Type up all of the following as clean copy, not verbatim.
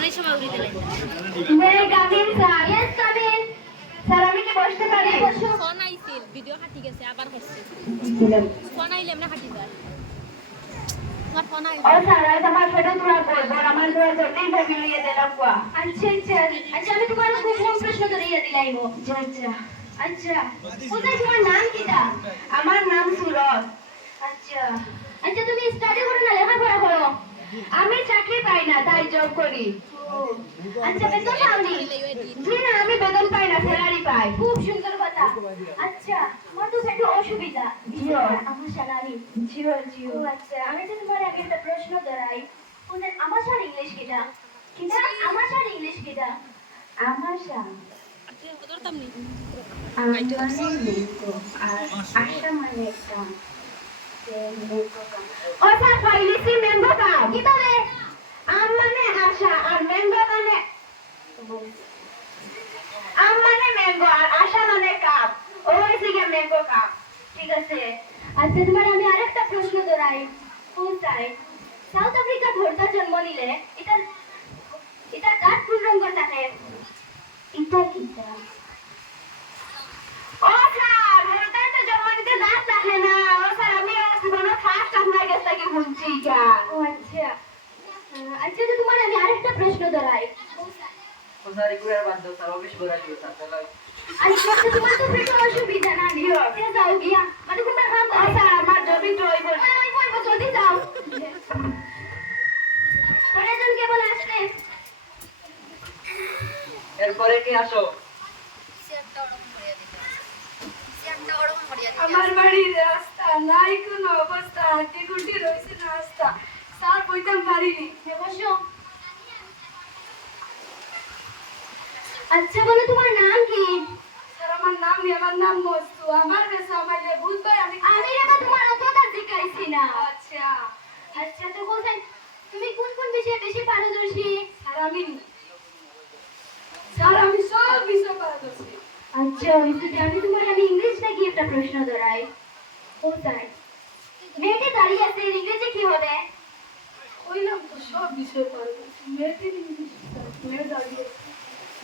মে come in sir yes come in sir আমি কি বসতে পারি ফোন আইছিল ভিডিও হাঁটি গেছে আবার হচ্ছে ফোন আইলে এমনি হাঁটি যায় তোমার ফোন আইলে ও স্যার আজ আমার ফটো তোলা করবো আমার তোলা করতেই থাকি লইয়ে দিলাম কোয়া আচ্ছা আচ্ছা আচ্ছা আমি তোমার খুব কম প্রশ্ন ধরিয়ে দিলাইবো আচ্ছা আচ্ছা আচ্ছা কোথায় তোমার নাম কিটা আমার নাম সুরজ আচ্ছা আচ্ছা তুমি স্টাডি করো না লেখাপড়া করো আমি চাকরি পাই না তাই জব করি আচ্ছা বেতন পাওনি জি না আমি বেতন পাই না স্যালারি পাই খুব সুন্দর কথা আচ্ছা তোমার তো একটু অসুবিধা জিও আমার স্যালারি জিও জিও আচ্ছা আমি তো তোমার আগে একটা প্রশ্ন ধরাই কোনের আমার স্যার ইংলিশ কিটা কিটা আমার স্যার ইংলিশ কিটা আমার স্যার করতাম নি মানে মেকো আর আশা মানে একটা ও স্যার পাইলিছি ম্যাঙ্গো কাপ কি তবে আম মানে আশা আর ম্যাঙ্গো মানে আম মানে ম্যাঙ্গো আর আশা মানে কাপ ও হইছে কি ম্যাঙ্গো কাপ ঠিক আছে আচ্ছা তোমার আমি আরেকটা প্রশ্ন ধরাই কোন চাই সাউথ আফ্রিকা ভোটটা জন্ম নিলে এটা এটা কার ফুল রঙ থাকে এটা কিটা ও স্যার ভোটটা তো জন্ম নিতে দাঁত থাকে না ও স্যার আমি জীবনে ফার্স্ট আপনার কাছ থেকে শুনছি কা ও আচ্ছা আচ্ছা তো তোমার আমি আরেকটা প্রশ্ন ধরাই কোসারি কুয়ার বাদ দাও স্যার অফিস করা দিও স্যার তাহলে আচ্ছা তোমার তো পেটে অসুবিধা না দিও কে যাও গিয়া মানে তোমার কাম স্যার আমার জবি ট্রই বল ওই বল জলদি যাও প্রয়োজন কেবল আসলে এরপরে কি আসো আমার বাড়ির রাস্তা নাই কোনো অবস্থা হাঁটি গুটি রয়েছে রাস্তা স্যার বইতাম পারিনি বসো আচ্ছা বলো তোমার নাম কি স্যার আমার নাম মস্তু আমার কাছে আমাইলে বুঝবে আমি আমি রে তোমার অতটা শিখাইছি না আচ্ছা আচ্ছা তো বলছেন তুমি কোন কোন বিষয়ে বেশি পারদর্শী স্যার আমি সব বিষয় পারদর্শী আচ্ছা আমি তোমার আমি ইংলিশটা কি একটা প্রশ্ন ধরাই কোথায় মেয়েটি দাঁড়িয়ে আছে ইংরেজি কি হবে ওইলাম তো সব বিষয় পারদর্শী মেয়েটির ইংলিশ মেয়ের দাঁড়িয়ে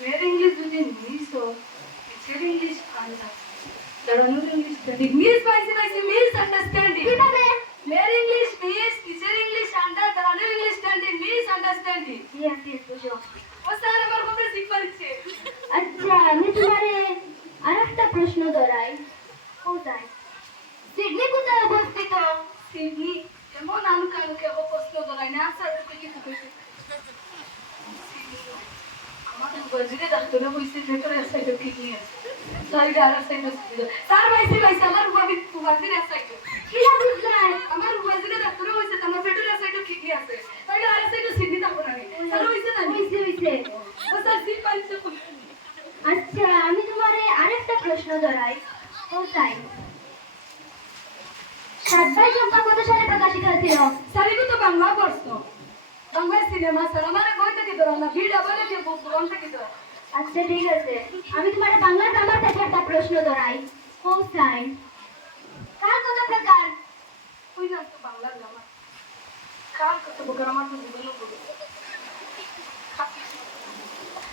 মেয়ের ইংলিশ যদি মিস হয় টিচার ইংলিশ আলাদা দাঁড়ানোর ইংলিশ স্ট্যান্ডিং মিস পাইছে মিস আন্ডারস্ট্যান্ডিং কিভাবে মেয়ের English miss teacher English under দাঁড়ানোর English standing miss understanding yes yes বুঝো ও স্যার আমার কথা শিখবার ইচ্ছে আচ্ছা আমি তোমারে আরেকটা প্রশ্ন ধরাই কোথায় সিডনি কোথায় অবস্থিত সিডনি এমন আলুকে আলুকে ও প্রশ্ন করাই না স্যার তুমি কি কইছে আমাদের গজরে ডাক্তারে কইছে ভেতরে সাইড কিডনি আছে সাইডে আর সাইড স্যার ভাইছে আমার গজরে সাইড কি বুঝলাই আমার গজরে ডাক্তারে কইছে তোমার ভেতরে সাইড কিডনি আছে সাইডে আর সাইড সিডনি থাকো না স্যার হইছে না হইছে ও স্যার সিট পাইছে আচ্ছা আমি তোমারে আরেকটা প্রশ্ন ধরাই কোথায় সাত ভাই সংখ্যা কত সালে প্রকাশিত হয়েছিল স্যার এগুলো তো বাংলা প্রশ্ন বাংলা সিনেমা স্যার আমার বই থেকে ধরো না ভিড় বলে যে কোন থেকে ধরো আচ্ছা ঠিক আছে আমি তোমার বাংলা গ্রামার থেকে একটা প্রশ্ন ধরাই কোথায় কার কত প্রকার ওই না তো বাংলা গ্রামার কার কত প্রকার আমার তো বুঝলো বলো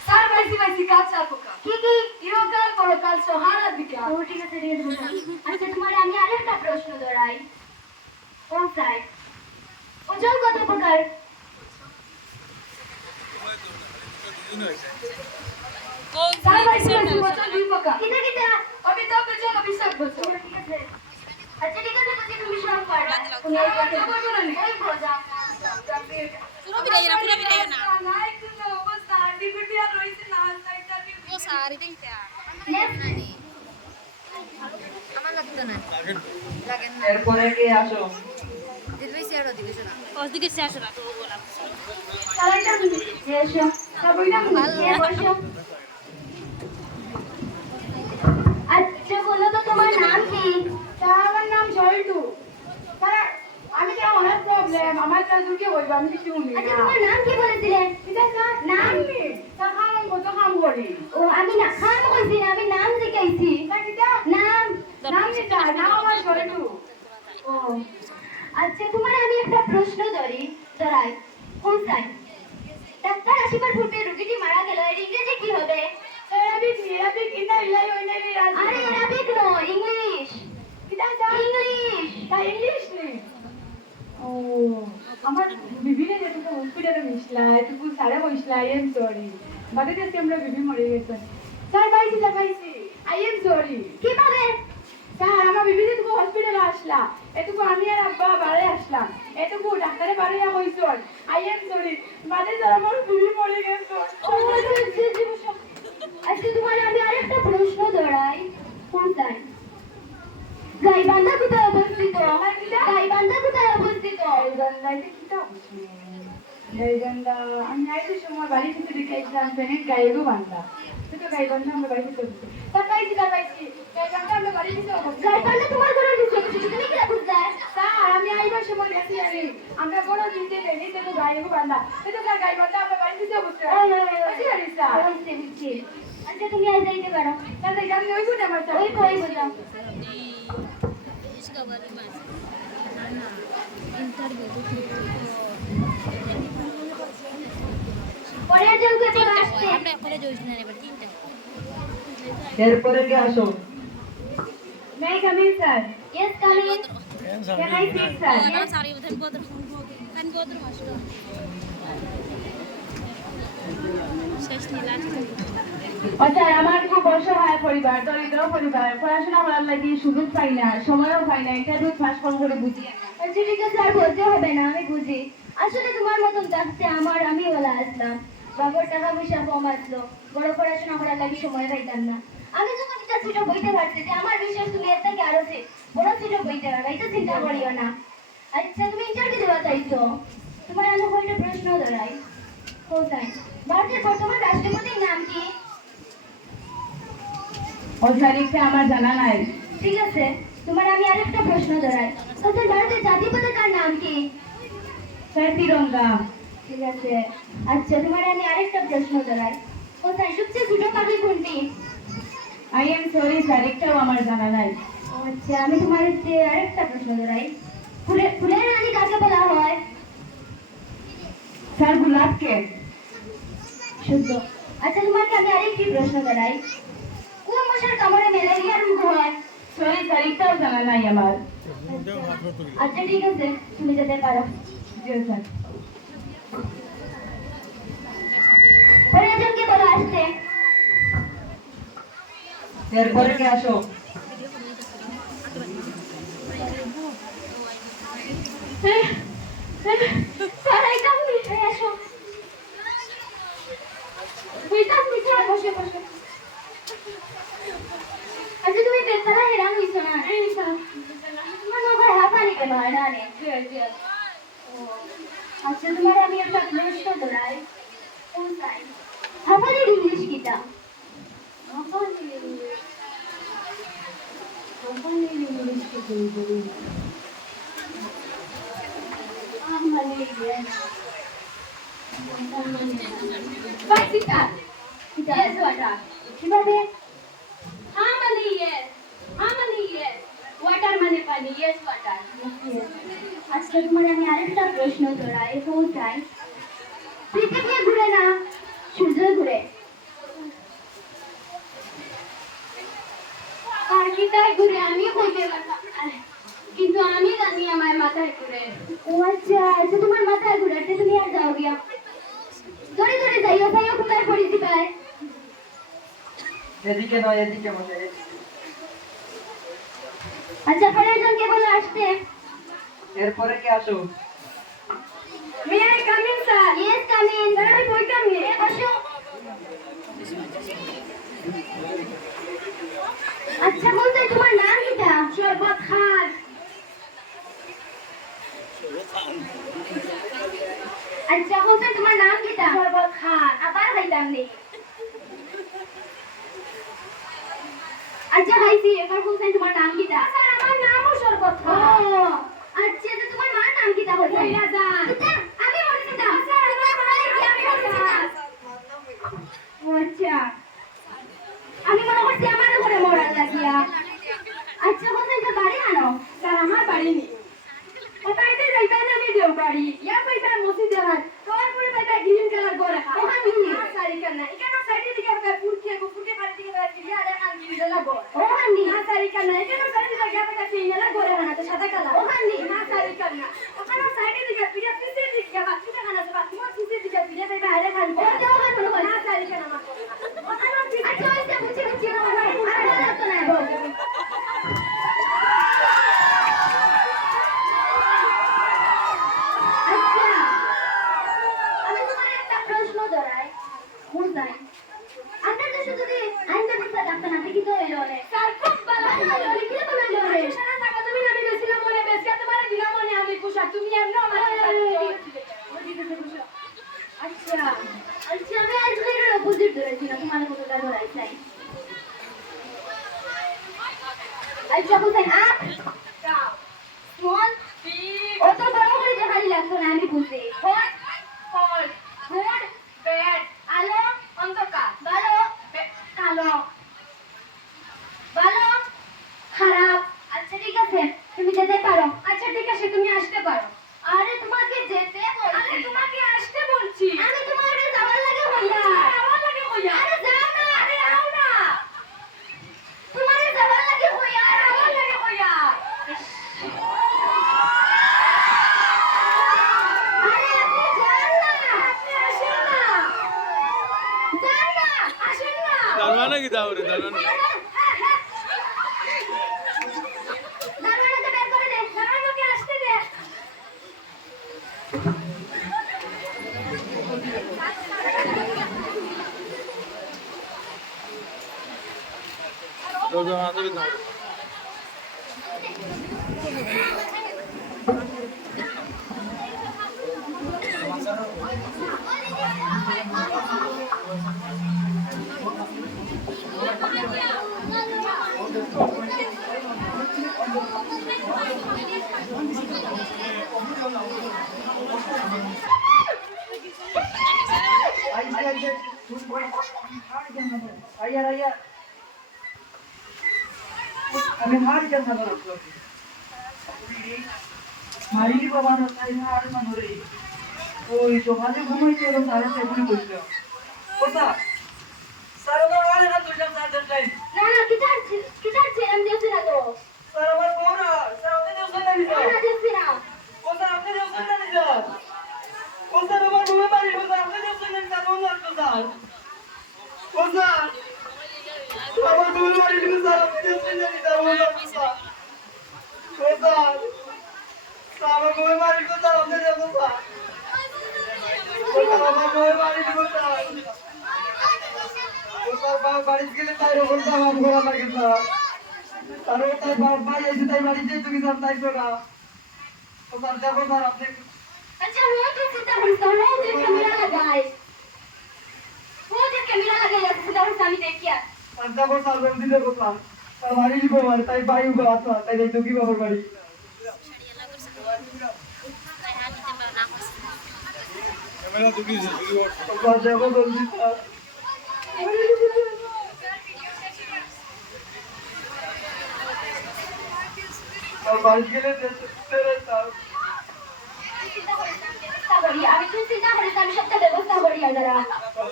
স্যার ভাইছি কাজ চার প্রকার কি কি ইহকাল পরকাল সহারা বিকাল ও ঠিক আছে ঠিক আছে আচ্ছা তোমার আমি আরেকটা প্রশ্ন ধরাই কোথায় ওজন কত প্রকার স্যার ভাইছি বছর দুই প্রকার কিটা কিটা অমিতাভ বচ্চন অভিষেক বচ্চন ঠিক আছে আচ্ছা ঠিক আছে বুঝি তুমি সব পারবা তুমি এই কথা বলছো না নি ওই বোঝা পুরো বিদায় না নাই কোনো অবস্থা আদি গুটি আর রইছে না সাইডটা ও সারি দেইতা আমার না দুটো না লাগেন না এরপরে কি আসো দিলবে সিয়ার ওদিকে না ওদিকে শেষ না তো বললাম চালাইটা এসো সবইটা বসো আচ্ছা বলো তো তোমার নাম কি আমার নাম জয়টু স্যার আমি কি অনেক প্রবলেম আমার চাচুকে হইবা আমি কিছু নেই আচ্ছা তোমার নাম কি বলেছিলেন এটা স্যার নাম স্যার আমি কত কাম করি ও আমি না খান কইছি না আমি নাম শিখাইছি নাম নাম এটা নাম আমার জয়টু ও আচ্ছা তোমার আমি একটা প্রশ্ন ধরাই কোথায় ডাক্তার আসিবার পূর্বে রোগীটি মারা গেল, এর ইংরেজি কি হবে? অ্যারাবিক ইনা ইলাই ওইনা আরে অ্যারাবিক নয়, ইংলিশ। ইংলিশ। তাই ইংলিশ নে ও আমার বিভিন্ন যেটুকু হসপিটালে মিশলা এটুকু সারে বসলা আই এম সরি বাদে দেখছি আমরা বিবি মরে গেছে স্যার পাইছি আই এম সরি কিভাবে? স্যার আমার বিবি যেটুকু হসপিটালে আসলা এটুকু আমি আর আব্বা বাড়ি আসলাম এটুকু ডাক্তারে বাড়ি না হইছন আই এম সরি বাদে স্যার আমার বিবি মরে গেছে আজকে তোমার আমি আরেকটা প্রশ্ন ধরাই। কোনটাই? গাইবান্ধা কোথায় অবস্থিত? গাইবান্ধা কোথায় অবস্থিত? গাইবান্ধা আমি আইতে সময় বাড়ি থেকে দেখে এক্সাম ফেনে গাইবো বান্ধা তো গাইবান্ধা আমরা বাড়ি থেকে স্যার পাইছি গাইবান্ধা আমরা বাড়ি থেকে গাইবান্ধা তোমার ঘরের ভিতরে অবস্থিত, তুমি কি বুঝতে? স্যার আমি আইবার সময় গেছি আরে আমরা বড় দিতে রেডি থেকে গাইবো বান্ধা তো স্যার গাইবান্ধা আমরা বাড়ি থেকে অবস্থিত স্যার আচ্ছা তুমি আজ যাইতে পারো। স্যার এটা আমি ওই বুঝে আমার স্যার ওই কই বুঝাও। পরের জনকে বলা আসছে। আমরা কলেজ হইছ না এবার তিনটা এরপরে কে আসো? May coming sir yes coming. Can I sit sir না সারি বদন বদর মাস্টার শেষ নিলা আচ্ছা আমার খুব অসহায় পরিবার দরিদ্র পরিবার পড়াশোনা করার লাগি সুযোগ পাই না সময়ও পাই না ইন্টারভিউ পাস করে বুঝি আচ্ছা ঠিক আছে, আর বলতে হবে না, আমি বুঝি। আসলে তোমার মতন থাকতে আমি বলা আসলাম। বাবার টাকা পয়সা কম আসলো, বড় পড়াশোনা করার লাগি সময় পাইতাম না। আমি যখন একটা ছোট বইতে পারছি যে আমার বিশ্বাস তুমি এর থেকে আরো বড় ছোট বইতে পারবে, এটা চিন্তা করিও না। আচ্ছা তুমি ইন্টারভিউ দেওয়া চাইছো, তোমার আমি কয়টা প্রশ্ন ধরাই। কোথায়? ভারতের বর্তমান রাষ্ট্রপতির নাম কি? ও তারিখটা আমার জানা নাই ঠিক আছে, তোমার আমি আরেকটা প্রশ্ন ধরাই। আচ্ছা ভারতের জাতীয় পতাকার নাম কি? স্যার তিরঙ্গা ঠিক আছে। আচ্ছা তোমার আমি আরেকটা প্রশ্ন ধরাই। কোথায় সবচেয়ে ছোট পাখি কোনটি? আই এম সরি তারিখটাও আমার জানা নাই ও আচ্ছা, আমি তোমার আরেকটা প্রশ্ন ধরাই। ফুলের রানী কাকে বলা হয়? স্যার গোলাপকে শুদ্ধ। আচ্ছা তোমাকে আমি আরেকটি প্রশ্ন ধরাই। কোন মশার কামড়ে ম্যালেরিয়া রোগ হয়? সরি তারিখটাও জানা নাই আমার আচ্ছা ঠিক আছে, তুমি যেতে পারো। জি স্যার পরের জনকে বলো আসতে। এরপরে কে আসো? স্যার এই কামড়ি আসো। বসে বসে। আচ্ছা তুমি বেতলা হেরান হইছো না? তোমার নৌকার হাঁপানি কেন হয় না রে? আচ্ছা তোমার আমি একটা প্রশ্ন ধরাই। কোথায়? হাঁপানির ইংলিশ কিটা? কিভাবে? আজকে তোমার আমি আরেকটা প্রশ্ন ধরাই। কোথায়? পৃথিবী ঘুরে না, সূর্য ঘুরে। আর কিটাই ঘুরে আমি বলতে পারতাম, কিন্তু আমি জানি আমার মাথায় ঘুরে। ও আচ্ছা, আচ্ছা তোমার মাথায় ঘুরাতে তুমি আর যাও গিয়া ধরে ধরে যাইও যাইও কোথায় পড়েছি পায়। এদিকে নয়, এদিকে বসে। আচ্ছা পরের জনকে বলে আসতে। এরপরে কে আসো? May I come in sir? Yes come in. Sir আমি বইতাম নি। বসো। আচ্ছা বলতে তোমার নাম কিটা? শরবত খান। আচ্ছা বলতে তোমার নাম কিটা? শরবত খান। আবার হইতাম নি। আচ্ছা ভাইছি, এবার বলতে তোমার নাম কিটা? স্যার আমার নামও শরবত খান। ও আচ্ছা, তো তোমার মার নাম কিটা বলতে? রাজা। আমি বলছি না। স্যার আমি বলছি না। ও আচ্ছা, আমি মনে করছি আমার ঘরে মরার লাগিয়া। আচ্ছা বলতে তো বাড়ি আনো। স্যার আমার বাড়ি নেই ওটাইতে যাইবেন আমি দেও বাড়ি ইয়া পাইতা মসজিদ জানার তোর পরে পাইতা গ্রিন কালার গোরা ওখানে কান্না এখানে সাইডে দিকে আমরা ফুরকে পারে দিকে আমরা ফিরিয়া আর কান দিকে লাগো ও হান্দি না সারি কান্না এখানে সাইডে দিকে আমরা ফিরিয়া লাগো রে না তো সাদা কালা ও হান্দি না সারি কান্না ওখানে সাইডে দিকে ফিরিয়া পিছে দিকে বাকি কান্না তো বাকি পিছে দিকে ফিরিয়া তাই বাইরে খান ও দেও হয় বলো না সারি কান্না মা ওখানে পিছে আচ্ছা ওইটা বুঝছি আর তো না বল আচ্ছা আমি তোমার একটা প্রশ্ন ধরাই বুঝাই আপনার দেশে যদি আইন ব্যবস্থা থাকতো না ঠিকই তো হইলো রে স্যার খুব ভালো হইলো রে কি তো হইলো রে সারা টাকা তুমি আমি বেছিলাম মনে বেশি তোমার দিলাম মনে আমি কুশা তুমি এমন আমার আচ্ছা আচ্ছা আমি আজকে অপোজিট ধরেছি না তোমার কতটা ধরাই চাই আচ্ছা বুঝাই আপ স্মল অত বড় করে দেখালি লাগতো না আমি বুঝি হট হট গুড ব্যাড আলো অন্ধকার ভালো কালো ভালো খারাপ আচ্ছা ঠিক আছে তুমি যেতে পারো আচ্ছা ঠিক আছে তুমি আসতে পারো আরে তোমাকে যেতে বলছি আরে তোমাকে আসতে বলছি আমি তোমাকে যাবার লাগে হইয়া আমার লাগে কইয়া আরে যাও না আরে আও না তোমারে যাবার লাগে হইয়া আমার লাগে কইয়া আরে আপনি যান না আপনি আসেন না যান না আসেন না দারওয়ানা কি দাও রে দারওয়ানা দারোয়ানাকে বের করে দে দাঁড়ানোকে আসতে দে তো তো হাতে দাও আমি হারি কেন না হারি বাবা না তাই না আর না ধরে ওই সমাজে ঘুমাইতে এলো তার সাথে বসলো কথা স্যার আমার আরে না তুই যাম সাথে টাইম না না কিতার ছেড়ে দিয়েছি না তো স্যার আমার কোরা স্যার আপনি দেওছেন না নিছো না দিয়েছি না কথা আপনি দেওছেন না নিছো কথা আমার ঘুমে পারি কথা আপনি দেওছেন না স্যার ওন লাগতো স্যার কথা আমার ঘুমে পারি স্যার আপনি দেওছেন না স্যার ওন লাগতো স্যার কথা আমার ঘুমে পারি স্যার আপনি দেওছেন স্যার আমার ঘুমে পারি স্যার বাড়ি গেলে তাই রকম আমার ঘোরা লাগে স্যার তারও তাই ভাই এসে তাই বাড়িতে তুমি স্যার তাই করা তো স্যার দেখো স্যার আপনি আচ্ছা वो तो सीधा हंसता है वो जो कैमरा लगाए सीधा हंसता আমি দেখিয়া স্যার দেখো স্যার জলদি দেখো স্যার স্যার বাড়ি দিব আমার তাই বাড়ি উঠা স্যার তাই দেখো কি বাবার বাড়ি ক্যামেরা দুটি ভিডিও স্যার দেখো জলদি স্যার স্যার বাড়ি গেলে স্যার আমি তুই চিন্তা করিস আমি সবটা ব্যবস্থা করি দাঁড়া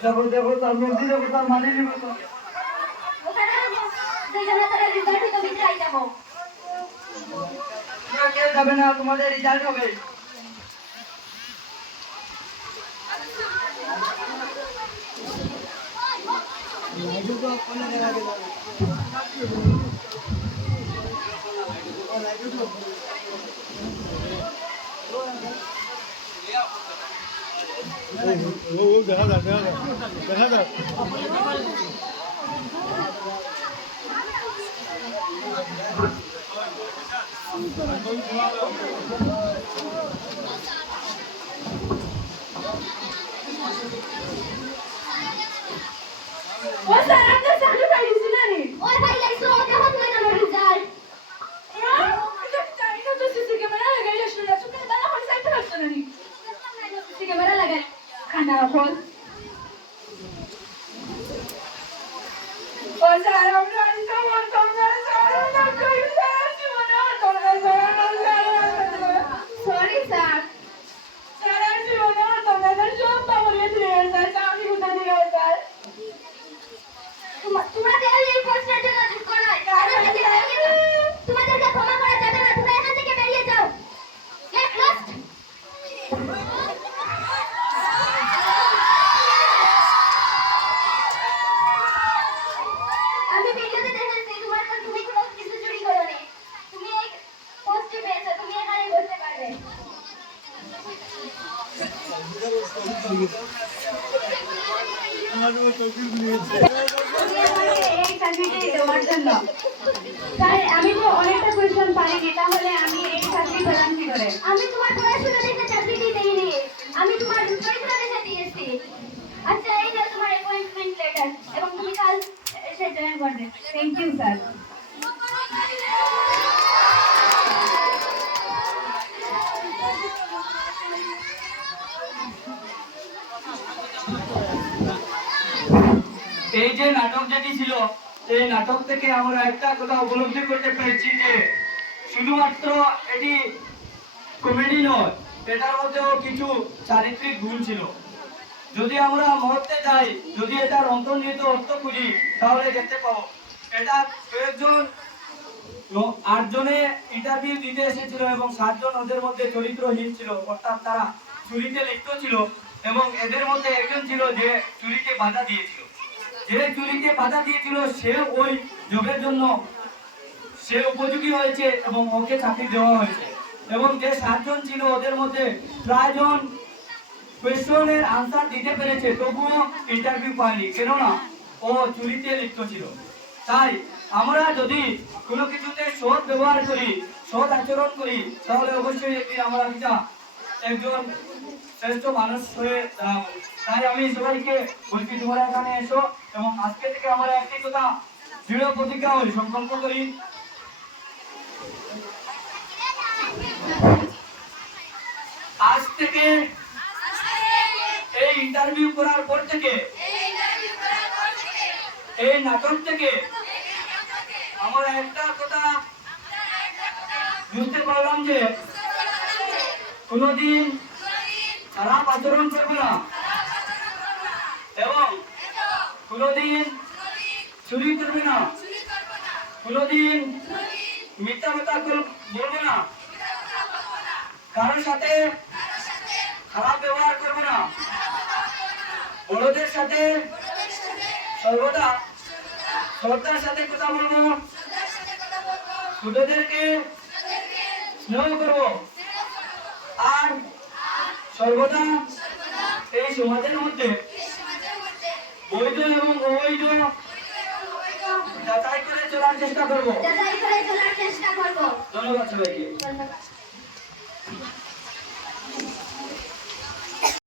দেখো দেখো স্যার জলদি দেখো স্যার মানি নিব স্যার ওখানে যেখানে তারা রিজাল্ট তো ভিতরে আই যাবো তোমরা কেউ যাবে না তোমাদের রেজাল্ট হবে ও দেখা যাক দেখা যাক ও স্যার আপনি চাকরি পাইছি না রে ওই ভাই লাইছো দেখো তুমি কেন রিজাল্ট এটা তো সিসি ক্যামেরা লাগাই আসলে না তুমি দাঁড়া করে সাইতে পারছ না নি সিসি ক্যামেরা লাগাই খানা ফল ও স্যার আমরা আজ তো মরতাম না স্যার না কই স্যার জীবনে আর তোমরা স্যার সরি স্যার স্যার জীবনে আর তোমরা সব পাবো রে স্যার চাকরি কোথায় দিও স্যার আমার তৌকির নিয়েছে উনি আমাকে এই চাকরিটি দেওয়ার জন্য। স্যার আমি তো অনেকটা কোয়েশ্চেন পারিনি, তাহলে আমি এই চাকরি পেলাম কি করে? আমি তোমার পড়াশোনা দেখে চাকরিটি দেইনি, আমি তোমার পরীক্ষা দেখে দিয়েছি। আচ্ছা এই যে তোমার অ্যাপয়েন্টমেন্ট লেটার, এবং তুমি কাল এসে জয়েন করবে। Thank you sir. এই যে নাটক যেটি ছিল, এই নাটক থেকে আমরা একটা কথা উপলব্ধি করতে পেরেছি যে শুধুমাত্র এটি কমেডি নয়, এটার মধ্যেও কিছু চারিত্রিক গুণ ছিল। যদি আমরা মহত্বে যাই, যদি এটার অন্তর্নিহিত অর্থ খুঁজি, তাহলে দেখতে পাবো এটা কয়েকজন 8 জনে ইন্টারভিউ দিতে এসেছিল এবং 7 জন ওদের মধ্যে চরিত্রহীন ছিল, অর্থাৎ তারা চুরিতে লিপ্ত ছিল। এবং এদের মধ্যে একজন ছিল যে চুরিতে বাধা দিয়েছিল। যে চুরিতে বাধা দিয়েছিল সে ওই জবের জন্য সে উপযোগী হয়েছে এবং ওকে চাকরি দেওয়া হয়েছে। এবং যে 7 জন ছিল ওদের মধ্যে প্রায় জন কোয়েশ্চনের আনসার দিতে পেরেছে, তবুও ইন্টারভিউ পায়নি, কেননা ও চুরিতে লিপ্ত ছিল। তাই আমরা যদি কোনো কিছুতে সৎ ব্যবহার করি, সৎ আচরণ করি, তাহলে অবশ্যই একদিন আমরা একজন শ্রেষ্ঠ মানুষ হয়ে দাঁড়াবো। তাই আমি সবাইকে বলছি, তোমরা এখানে এসো এবং আজকে থেকে আমরা একটি কথা দৃঢ় প্রতিজ্ঞা করি, সংকল্প করি, আজ থেকে এই ইন্টারভিউ করার পর থেকে, এই নাটক থেকে আমরা একটা কথা বুঝতে পারলাম যে কোনোদিন খারাপ আচরণ করবে না এবং কোনোদিন চুরি করবে না, কোনোদিন মিথ্যা কথা বলবে না, কারোর সাথে খারাপ ব্যবহার করবে না, বড়দের সাথে সর্বদা শ্রদ্ধার সাথে কথা বলবো, ছোটদেরকে স্নেহ করবো, আর সর্বদা এই সমাজের মধ্যে বৈধ এবং অবৈধ যাচাই করে চলার চেষ্টা করবো। যাচাই করে চলার চেষ্টা করব। ধন্যবাদ সবাইকে। ধন্যবাদ।